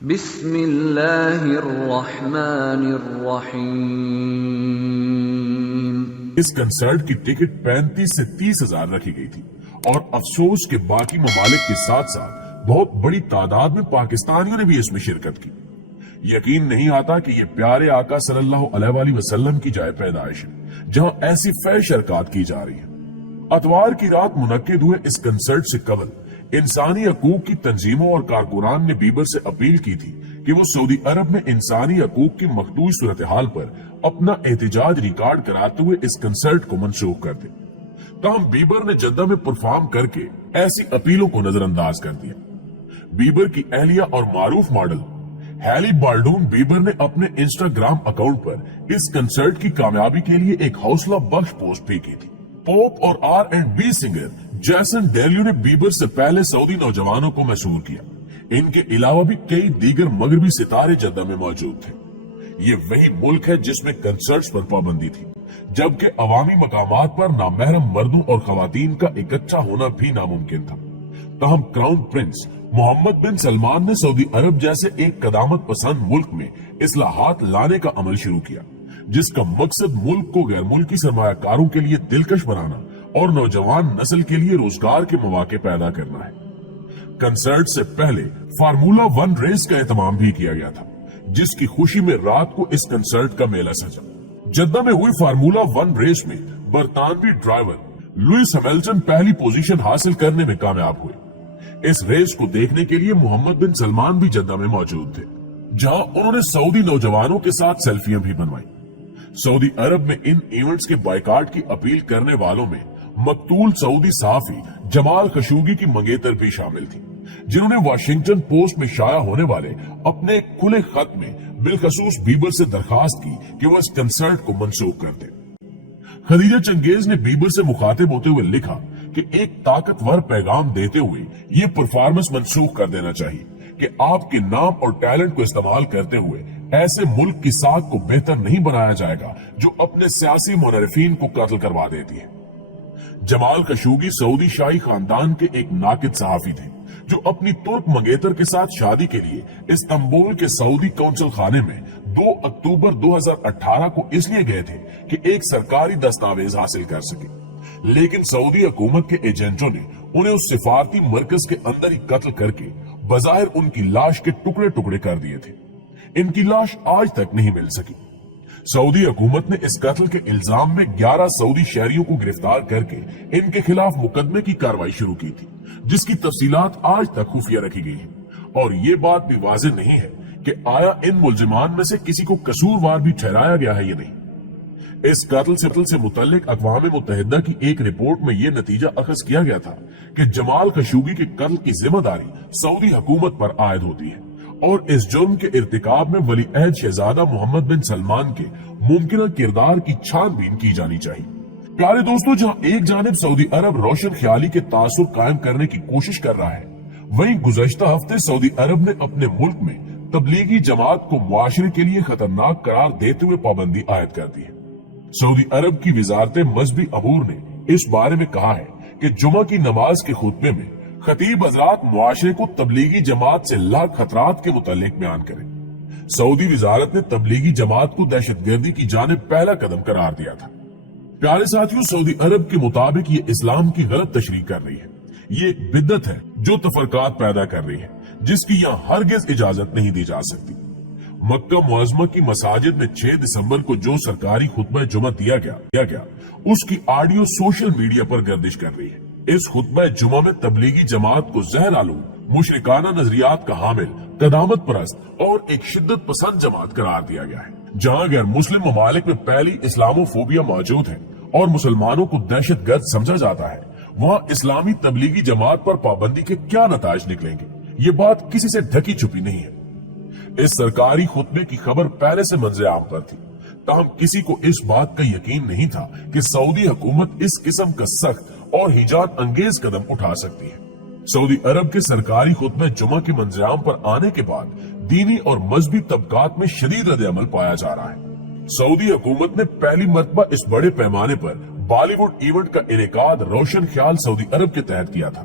بسم اللہ الرحمن الرحیم۔ اس کنسرٹ کی ٹکٹ 35 سے 30 ہزار رکھی گئی تھی اور افسوس کہ باقی ممالک کے ساتھ ساتھ بہت بڑی تعداد میں پاکستانیوں نے بھی اس میں شرکت کی۔ یقین نہیں آتا کہ یہ پیارے آقا صلی اللہ علیہ وآلہ وسلم کی جائے پیدائش ہے جہاں ایسی فیض شرکات کی جا رہی ہیں۔ اتوار کی رات منعقد ہوئے اس کنسرٹ سے قبل انسانی حقوق کی تنظیموں اور کارکنان نے بیبر سے اپیل کی تھی کہ وہ سعودی عرب میں انسانی حقوق کی مخدوش صورتحال پر اپنا احتجاج ریکارڈ کراتے ہوئے اس کنسرٹ کو منسوخ کر دیں۔ تاہم بیبر نے جدہ میں پرفارم کر کے ایسی اپیلوں کو نظر انداز کر دیا۔ بیبر کی اہلیہ اور معروف ماڈل ہیلی بالڈون بیبر نے اپنے انسٹاگرام اکاؤنٹ پر اس کنسرٹ کی کامیابی کے لیے ایک حوصلہ بخش پوسٹ بھی کی تھی۔ پوپ اور R&B سنگر جیسن ڈیلیو نے بیبر سے پہلے سعودی نوجوانوں کو مسحور کیا۔ ان کے علاوہ بھی کئی دیگر مغربی ستارے جدہ میں موجود تھے۔ یہ وہی ملک ہے جس میں کنسرٹس پر پابندی تھی، جبکہ عوامی مقامات پر نامحرم مردوں اور خواتین کا اکٹھا ہونا بھی ناممکن تھا۔ تاہم کراؤن پرنس محمد بن سلمان نے سعودی عرب جیسے ایک قدامت پسند ملک میں اصلاحات لانے کا عمل شروع کیا، جس کا مقصد ملک کو غیر ملکی سرمایہ کاروں کے لیے دلکش بنانا اور نوجوان نسل کے لیے روزگار کے مواقع پیدا کرنا ہے۔ کنسرٹ سے پہلے فارمولا 1 ریس کا اہتمام بھی کیا گیا تھا، جس کی خوشی میں رات کو اس کنسرٹ کا میلہ سجا۔ جدہ میں ہوئی فارمولا 1 ریس میں برطانوی ڈرائیور لوئس ہیملٹن پہلی پوزیشن حاصل کرنے میں کامیاب ہوئے۔ اس ریس کو دیکھنے کے لیے محمد بن سلمان بھی جدہ میں موجود تھے، جہاں انہوں نے سعودی نوجوانوں کے ساتھ سیلفیاں بھی بنوائی۔ سعودی عرب میں ان ایونٹس کے بائیکاٹ کی اپیل کرنے والوں میں مقتول سعودی صحافی جمال خشوگی کی منگیتر بھی شامل تھی، جنہوں نے واشنگٹن پوسٹ میں شائع ہونے والے اپنے کھلے خط میں بالخصوص بیبر سے درخواست کی کہ وہ اس کنسرٹ کو منسوخ کر دیں۔ خدیجہ چنگیز نے بیبر سے مخاطب ہوتے ہوئے لکھا کہ ایک طاقتور پیغام دیتے ہوئے یہ پرفارمنس منسوخ کر دینا چاہیے کہ آپ کے نام اور ٹیلنٹ کو استعمال کرتے ہوئے ایسے ملک کی ساکھ کو بہتر نہیں بنایا جائے گا جو اپنے سیاسی منحرفین کو قتل کروا دیتی ہے۔ جمال خشوگی سعودی شاہی خاندان کے ایک ناقد صحافی تھے جو اپنی ترک منگیتر کے ساتھ شادی کے لیے استنبول کے سعودی کونسل خانے میں 2 اکتوبر 2018 کو اس لیے گئے تھے کہ ایک سرکاری دستاویز حاصل کر سکے، لیکن سعودی حکومت کے ایجنٹوں نے انہیں اس سفارتی مرکز کے اندر ہی قتل کر کے بظاہر ان کی لاش کے ٹکڑے ٹکڑے کر دیے تھے۔ ان کی لاش آج تک نہیں مل سکی۔ سعودی حکومت نے اس قتل کے الزام میں 11 سعودی شہریوں کو گرفتار کر کے ان کے خلاف مقدمے کی کارروائی شروع کی تھی، جس کی تفصیلات آج تک خفیہ رکھی گئی ہیں، اور یہ بات بھی واضح نہیں ہے کہ آیا ان ملزمان میں سے کسی کو قصوروار بھی ٹھہرایا گیا ہے یا نہیں۔ اس قتل سے متعلق اقوام متحدہ کی ایک رپورٹ میں یہ نتیجہ اخذ کیا گیا تھا کہ جمال خشوگی کے قتل کی ذمہ داری سعودی حکومت پر عائد ہوتی ہے اور اس جرم کے ارتکاب میں ولی عہد شہزادہ محمد بن سلمان کے ممکنہ کردار کی چھان بین کی جانی چاہیے۔ پیارے دوستو، جہاں ایک جانب سعودی عرب روشن خیالی کے تاثر قائم کرنے کی کوشش کر رہا ہے، وہیں گزشتہ ہفتے سعودی عرب نے اپنے ملک میں تبلیغی جماعت کو معاشرے کے لیے خطرناک قرار دیتے ہوئے پابندی عائد کر دی ہے۔ سعودی عرب کی وزارت مذہبی امور نے اس بارے میں کہا ہے کہ جمعہ کی نماز کے خطبے میں خطیب حضرات معاشرے کو تبلیغی جماعت سے لاحق خطرات کے متعلق بیان کریں۔ سعودی وزارت نے تبلیغی جماعت کو دہشت گردی کی جانب پہلا قدم قرار دیا تھا۔ پیارے ساتھیوں، سعودی عرب کے مطابق یہ اسلام کی غلط تشریح کر رہی ہے۔ یہ ایک بدعت ہے جو تفرقات پیدا کر رہی ہے، جس کی یہاں ہرگز اجازت نہیں دی جا سکتی۔ مکہ معظمہ کی مساجد میں 6 دسمبر کو جو سرکاری خطبہ جمعہ دیا گیا اس کی آڈیو سوشل میڈیا پر گردش کر رہی ہے۔ اس خطبہ جمعہ میں تبلیغی جماعت کو ذہن آلود، مشرکانہ نظریات کا حامل، قدامت پرست اور ایک شدت پسند جماعت قرار دیا گیا ہے۔ جہاں غیر مسلم ممالک میں پہلی اسلاموفوبیا موجود ہے اور مسلمانوں کو دہشت گرد سمجھا جاتا ہے، وہاں اسلامی تبلیغی جماعت پر پابندی کے کیا نتائج نکلیں گے، یہ بات کسی سے ڈھکی چھپی نہیں ہے۔ اس سرکاری خطبے کی خبر پہلے سے منظر عام پر تھی، تاہم کسی کو اس بات کا یقین نہیں تھا کہ سعودی حکومت اس قسم کا سخت اور ہیجان انگیز قدم اٹھا سکتی ہے۔ سعودی عرب کے سرکاری خطبہ جمعہ کے منظر عام پر آنے کے بعد دینی اور مذہبی طبقات میں شدید رد عمل پایا جا رہا ہے۔ سعودی حکومت نے پہلی مرتبہ اس بڑے پیمانے پر بالی ووڈ ایونٹ کا انعقاد روشن خیال سعودی عرب کے تحت کیا تھا۔